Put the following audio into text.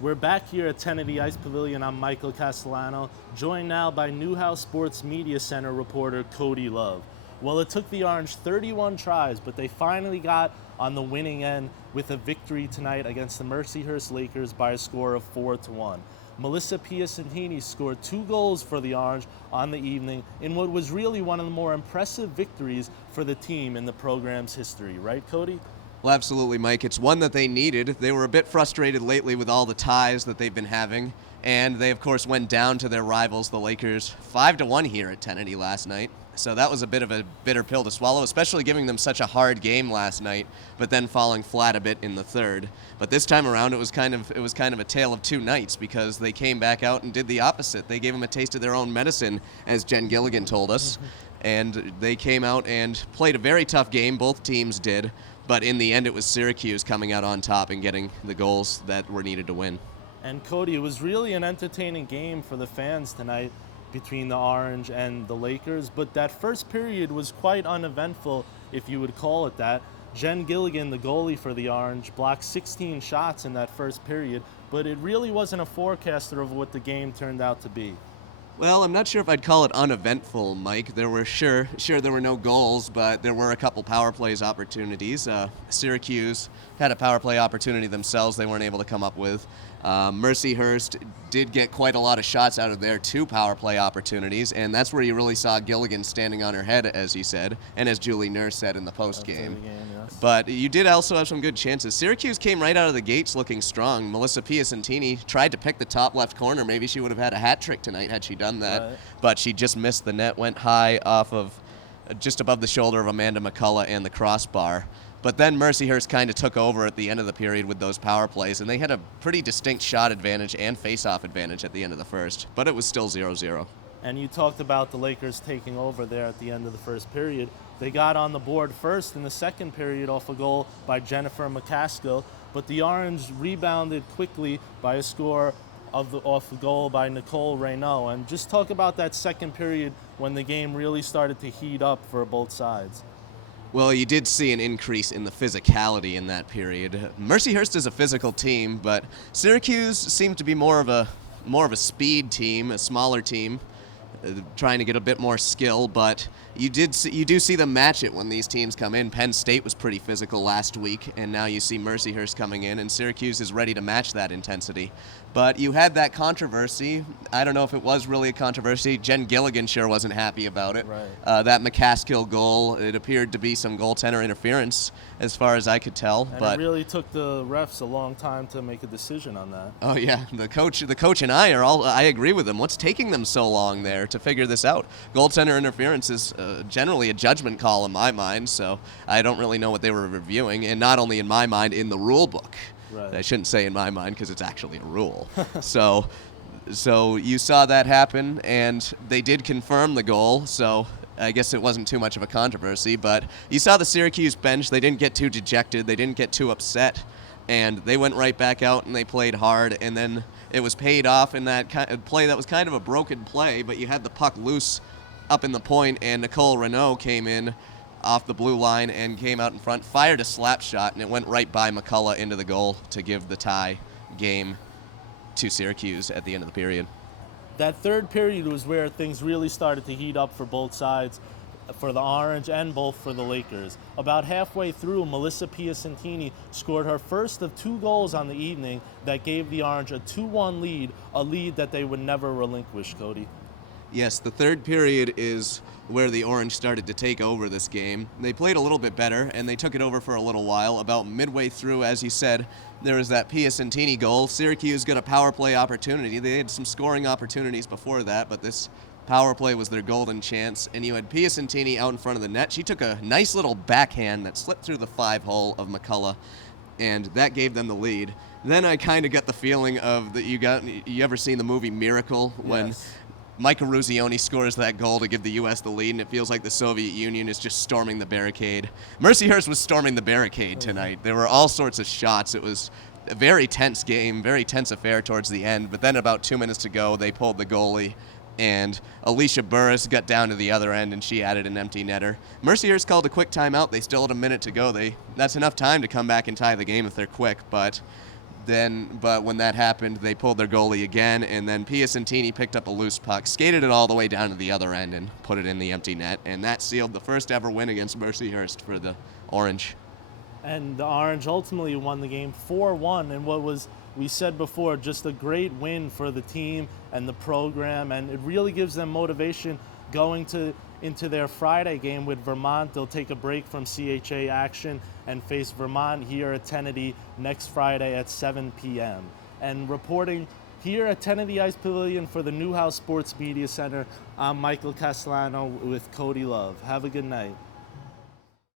We're back here at 10 of the Ice Pavilion. I'm Michael Castellano, joined now by Newhouse Sports Media Center reporter Cody Love. Well, it took the Orange 31 tries, but they finally got on the winning end with a victory tonight against the Mercyhurst Lakers by a score of 4-1. Melissa Piacentini scored 2 goals for the Orange on the evening in what was really one of the more impressive victories for the team in the program's history, right, Cody? Well, absolutely, Mike. It's one that they needed. They were a bit frustrated lately with all the ties that they've been having, and they, of course, went down to their rivals, the Lakers, 5-1 here at Kennedy last night. So that was a bit of a bitter pill to swallow, especially giving them such a hard game last night, but then falling flat a bit in the third. But this time around, it was kind of a tale of two nights because they came back out and did the opposite. They gave them a taste of their own medicine, as Jen Gilligan told us, and they came out and played a very tough game. Both teams did. But in the end, it was Syracuse coming out on top and getting the goals that were needed to win. And Cody, it was really an entertaining game for the fans tonight between the Orange and the Lakers, but that first period was quite uneventful, if you would call it that. Jen Gilligan, the goalie for the Orange, blocked 16 shots in that first period, but it really wasn't a forecaster of what the game turned out to be. Well, I'm not sure if I'd call it uneventful, Mike. There were sure there were no goals, but there were a couple power plays opportunities. Syracuse had a power play opportunity themselves they weren't able to come up with. Mercyhurst did get quite a lot of shots out of their 2 power play opportunities, and that's where you really saw Gilligan standing on her head, as you said, and as Julie Nurse said in the post-game. Yes. But you did also have some good chances. Syracuse came right out of the gates looking strong. Melissa Piacentini tried to pick the top left corner. Maybe she would have had a hat trick tonight had she done that, Right. But she just missed the net, went high off of just above the shoulder of Amanda McCullough and the crossbar. But then Mercyhurst kind of took over at the end of the period with those power plays, and they had a pretty distinct shot advantage and face-off advantage at the end of the first, but it was still 0-0. And you talked about the Lakers taking over there at the end of the first period. They got on the board first in the second period off a goal by Jennifer McCaskill, but the Orange rebounded quickly by a score off the goal by Nicole Reynaud. And just talk about that second period when the game really started to heat up for both sides. Well, you did see an increase in the physicality in that period. Mercyhurst is a physical team, but Syracuse seemed to be more of a speed team, a smaller team, trying to get a bit more skill. But you do see them match it when these teams come in. Penn State was pretty physical last week, and now you see Mercyhurst coming in, and Syracuse is ready to match that intensity. But you had that controversy. I don't know if it was really a controversy. Jen Gilligan sure wasn't happy about it. Right. That McCaskill goal, it appeared to be some goaltender interference, as far as I could tell. And but it really took the refs a long time to make a decision on that. oh yeah, the coach and I agree with them. What's taking them so long there to figure this out? Goaltender interference is generally a judgment call in my mind, so I don't really know what they were reviewing, and not only in my mind, in the rule book. Right. I shouldn't say in my mind because it's actually a rule. So you saw that happen, and they did confirm the goal, so I guess it wasn't too much of a controversy. But you saw the Syracuse bench. They didn't get too dejected. They didn't get too upset, and they went right back out and they played hard, and then it was paid off in that play that was kind of a broken play, but you had the puck loose up in the point, and Nicole Reynaud came in off the blue line and came out in front, fired a slap shot, and it went right by McCullough into the goal to give the tie game to Syracuse at the end of the period. That third period was where things really started to heat up for both sides, for the Orange and both for the Lakers. About halfway through, Melissa Piacentini scored her first of 2 goals on the evening that gave the Orange a 2-1 lead, a lead that they would never relinquish, Cody. Yes, the third period is where the Orange started to take over this game. They played a little bit better, and they took it over for a little while. About midway through, as you said, there was that Piacentini goal. Syracuse got a power play opportunity. They had some scoring opportunities before that, but this power play was their golden chance. And you had Piacentini out in front of the net. She took a nice little backhand that slipped through the 5-hole of McCullough, and that gave them the lead. Then I kind of got the feeling of that you ever seen the movie Miracle when Yes. Michael Ruzioni scores that goal to give the U.S. the lead, and it feels like the Soviet Union is just storming the barricade. Mercyhurst was storming the barricade tonight. There were all sorts of shots. It was a very tense game, very tense affair towards the end, but then about 2 minutes to go, they pulled the goalie, and Alicia Burris got down to the other end, and she added an empty netter. Mercyhurst called a quick timeout. They still had a minute to go. That's enough time to come back and tie the game if they're quick, but But when that happened, they pulled their goalie again, and then Piacentini picked up a loose puck, skated it all the way down to the other end, and put it in the empty net. And that sealed the first ever win against Mercyhurst for the Orange. And the Orange ultimately won the game 4-1, and what was, we said before, just a great win for the team and the program, and it really gives them motivation going into their Friday game with Vermont. They'll take a break from CHA action and face Vermont here at Tennedy next Friday at 7 p.m. And reporting here at Tennedy Ice Pavilion for the Newhouse Sports Media Center, I'm Michael Castellano with Cody Love. Have a good night.